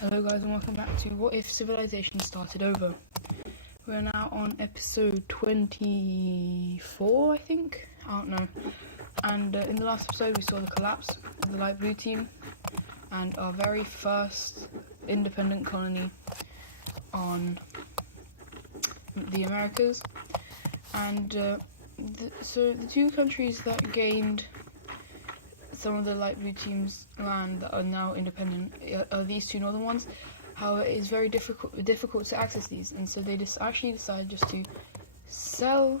Hello guys and welcome back to What If Civilization Started Over. We're now on episode 24, I think? I don't know. And in the last episode we saw the collapse of the light blue team and our very first independent colony on the Americas. And so the two countries that gained some of the light blue team's land that are now independent are these two northern ones. However, it is very difficult to access these, and so they actually decided just to sell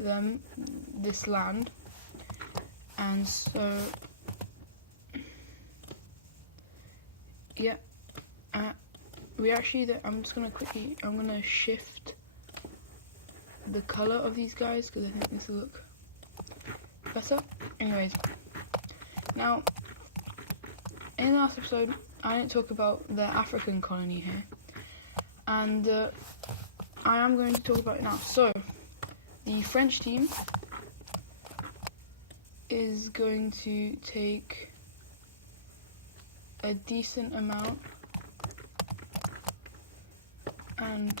them this land. And so yeah, we actually I'm gonna shift the color of these guys because I think this will look better. Anyways, now in the last episode I didn't talk about the African colony here, and I am going to talk about it now. So the French team is going to take a decent amount and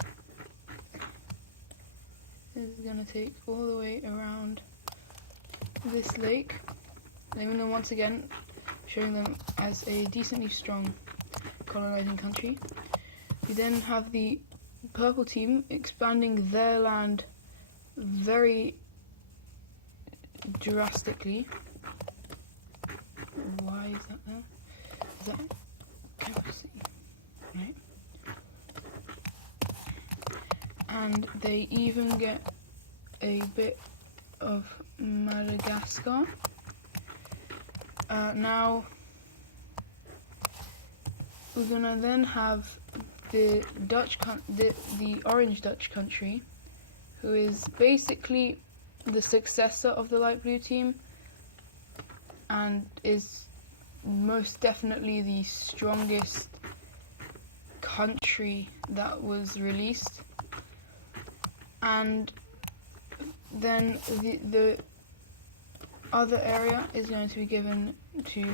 is going to take all the way around this lake, naming them once again, showing them as a decently strong colonizing country. We then have the purple team expanding their land very drastically. Why is that there? Is that capacity? Right. And they even get a bit of Madagascar. Now we're gonna then have the the orange Dutch country, who is basically the successor of the light blue team and is most definitely the strongest country that was released. And then the other area is going to be given to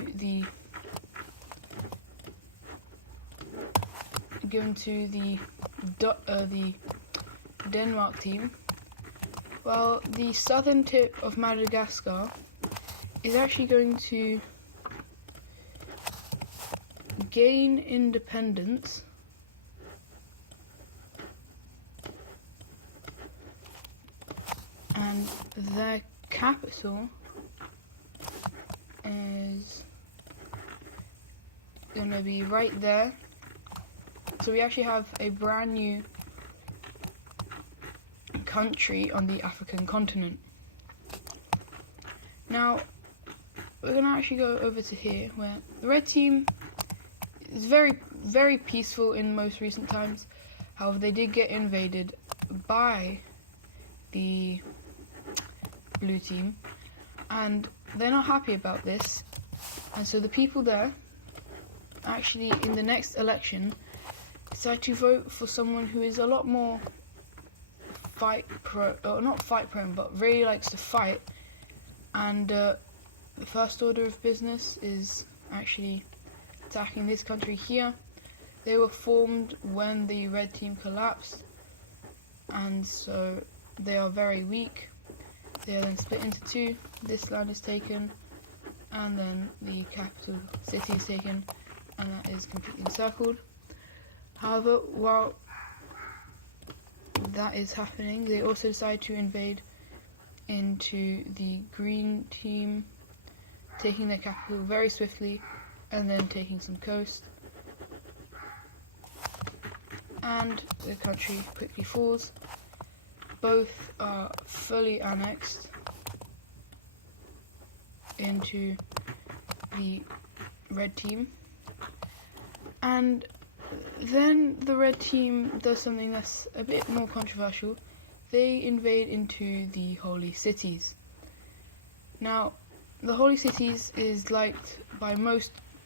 the Denmark team, while the southern tip of Madagascar is actually going to gain independence and their capital is gonna be right there. So we actually have a brand new country on the African continent. Now we're gonna actually go over to here, where the red team is very peaceful in most recent times. However, they did get invaded by the blue team and they're not happy about this, and so the people there actually in the next election decide to vote for someone who is a lot more not fight prone, but really likes to fight. And the first order of business is actually attacking this country here. They were formed when the red team collapsed, and so they are very weak. They are then split into two. This land is taken, and then the capital city is taken, and that is completely encircled. However, while that is happening, they also decide to invade into the green team, taking their capital very swiftly, and then taking some coast. And the country quickly falls. Both are fully annexed into the red team. And then the red team does something that's a bit more controversial. They invade into the holy cities. Now, the holy cities is liked by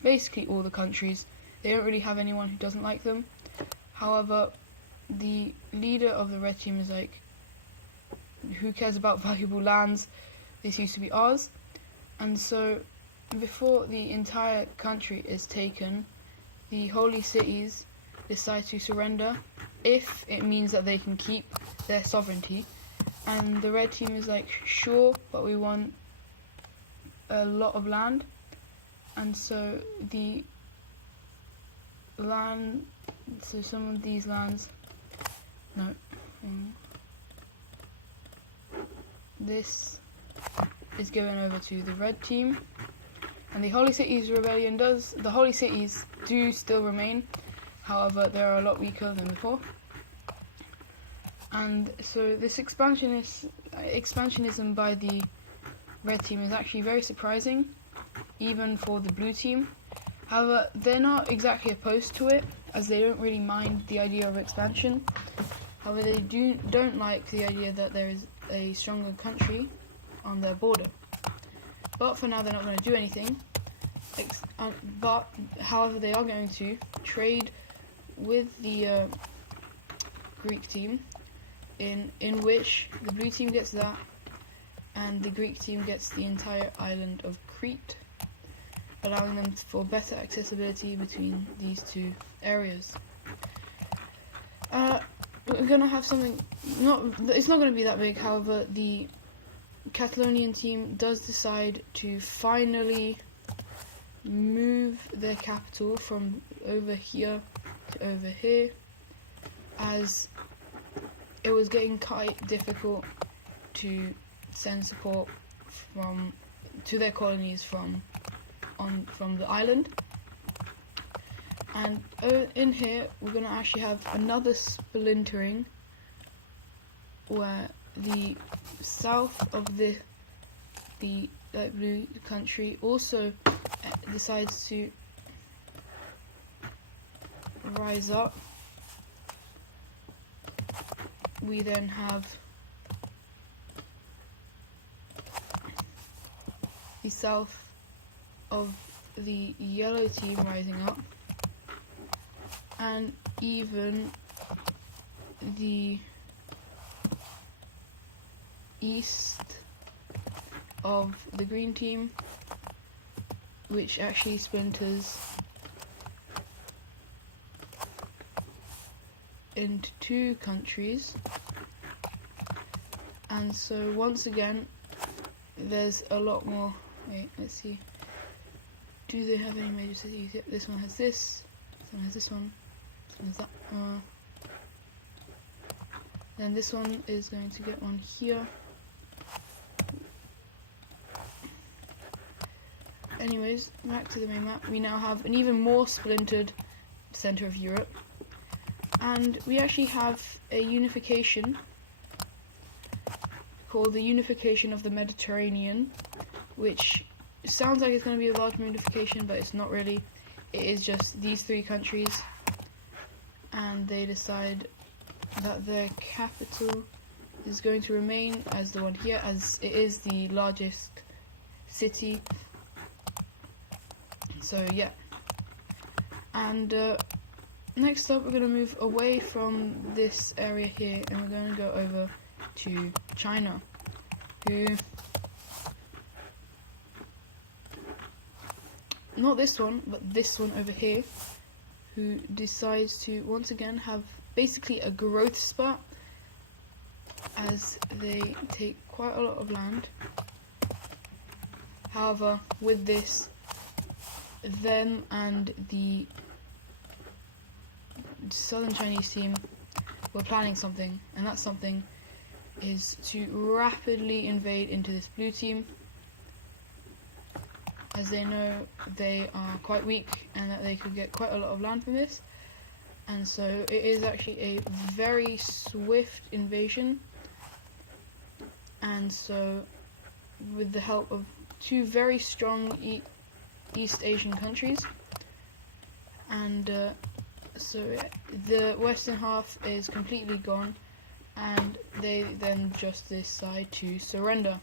basically all the countries. They don't really have anyone who doesn't like them. However, the leader of the red team is like, who cares about valuable lands? This used to be ours. And so before the entire country is taken, the holy cities decide to surrender if it means that they can keep their sovereignty. And the red team is like, sure, but we want a lot of land. And so the land, so some of these lands, no, this is given over to the red team. And the Holy Cities rebellion the Holy Cities do still remain, however they are a lot weaker than before. And so this expansionism by the red team is actually very surprising, even for the blue team. However, they're not exactly opposed to it, as they don't really mind the idea of expansion. However, they don't like the idea that there is a stronger country on their border. But for now, they're not going to do anything. However, they are going to trade with the Greek team, in which the blue team gets that, and the Greek team gets the entire island of Crete, allowing them for better accessibility between these two areas. We're going to have something, it's not going to be that big, however, the Catalonian team does decide to finally move their capital from over here to over here, as it was getting quite difficult to send support to their colonies from the island. And in here we're going to actually have another splintering, where the south of the light blue country also decides to rise up. We then have the south of the yellow team rising up, and even the east of the green team, which actually splinters into two countries. And so once again, there's a lot more. Wait, let's see. Do they have any major cities? Yep, this one has this one has this one has that. Then this one is going to get one here. Anyways, back to the main map. We now have an even more splintered center of Europe, and we actually have a unification called the Unification of the Mediterranean, which sounds like it's going to be a large unification, but it's not really. It is just these three countries, and they decide that their capital is going to remain as the one here, as it is the largest city. So yeah, and next up we're going to move away from this area here, and we're going to go over to China, who, not this one, but this one over here, who decides to once again have basically a growth spurt, as they take quite a lot of land. However, with this, them and the southern Chinese team were planning something, and that something is to rapidly invade into this blue team, as they know they are quite weak and that they could get quite a lot of land from this. And so it is actually a very swift invasion, and so with the help of two very strong East Asian countries, and so the western half is completely gone, and they then just decide to surrender.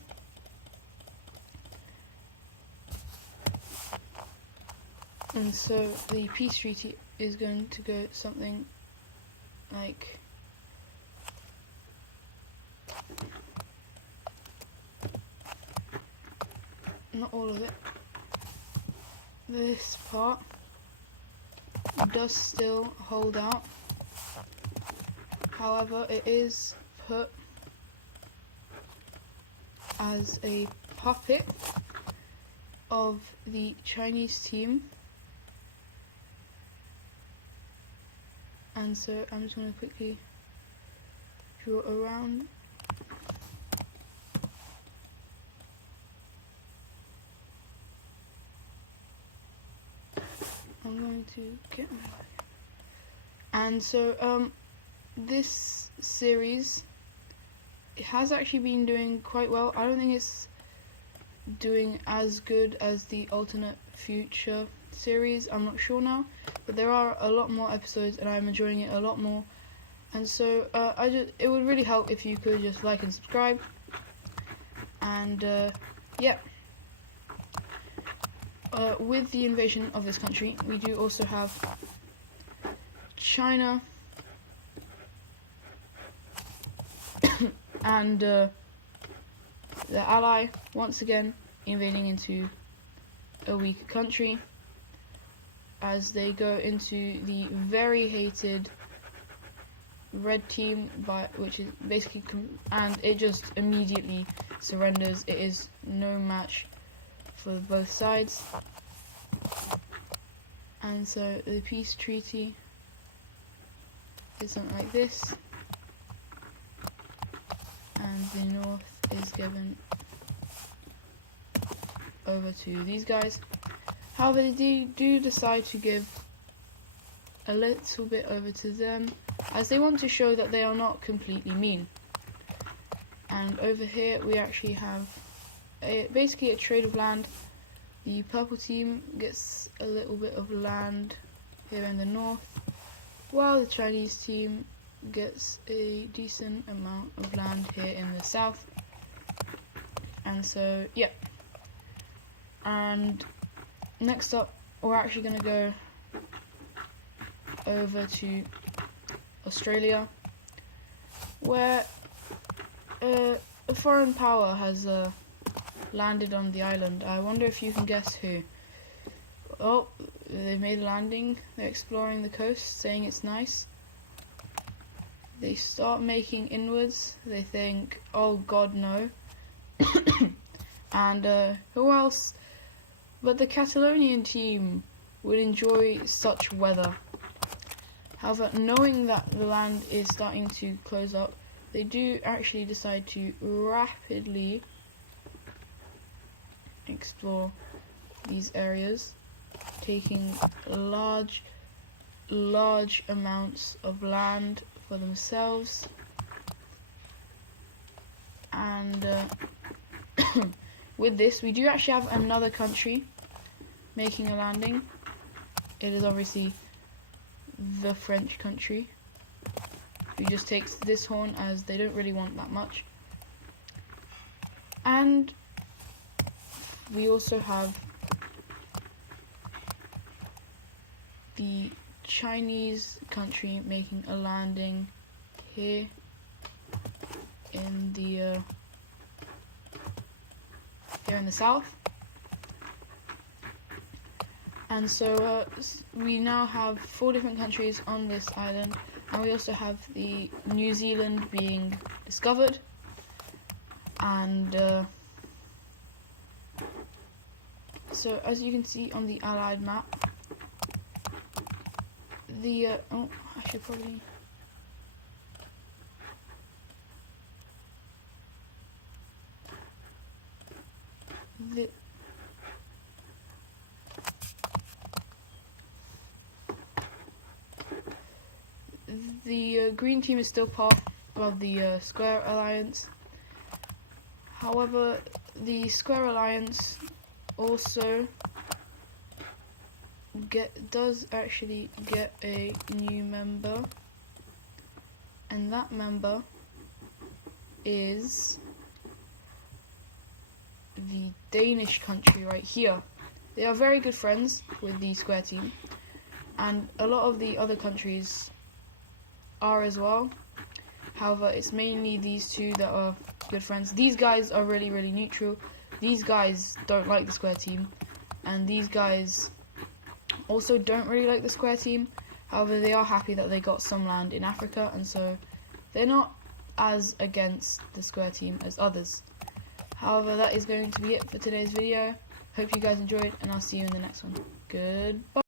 And so the peace treaty is going to go something like not all of it. this part does still hold out. However, it is put as a puppet of the Chinese team. And so I'm just going to quickly draw around. I'm going to get my... And so this series, it has actually been doing quite well. I don't think it's doing as good as the alternate future series, I'm not sure now, but there are a lot more episodes and I'm enjoying it a lot more. And so it would really help if you could just like and subscribe. And yeah, with the invasion of this country, we do also have China and the ally once again invading into a weaker country as they go into the very hated red team, which is basically and it just immediately surrenders. It is no match for both sides, and so the peace treaty is something like this, and the north is given over to these guys. However, they do decide to give a little bit over to them, as they want to show that they are not completely mean. And over here we actually have basically a trade of land. The purple team gets a little bit of land here in the north, while the Chinese team gets a decent amount of land here in the south. And so yeah, and next up we're actually going to go over to Australia, where a foreign power has landed on the island. I wonder if you can guess who. Oh, they've made a landing. They're exploring the coast, saying it's nice. They start making inwards. They think, oh god, no. And who else but the Catalonian team would enjoy such weather. However, knowing that the land is starting to close up, they do actually decide to rapidly explore these areas, taking large amounts of land for themselves. And with this, we do actually have another country making a landing. It is obviously the French country, who just takes this horn as they don't really want that much. And we also have the Chinese country making a landing here in the south. And so we now have 4 different countries on this island, and we also have the New Zealand being discovered. And so as you can see on the Allied map, the oh, I should probably the green team is still part of the Square Alliance. However, the Square Alliance also does actually get a new member, and that member is the Danish country right here. They are very good friends with the Square team, and a lot of the other countries are as well. However, it's mainly these two that are good friends. These guys are really neutral. These guys don't like the Square team, and these guys also don't really like the square team. However, they are happy that they got some land in Africa, and so they're not as against the square team as others. However, that is going to be it for today's video. Hope you guys enjoyed, and I'll see you in the next one. Goodbye.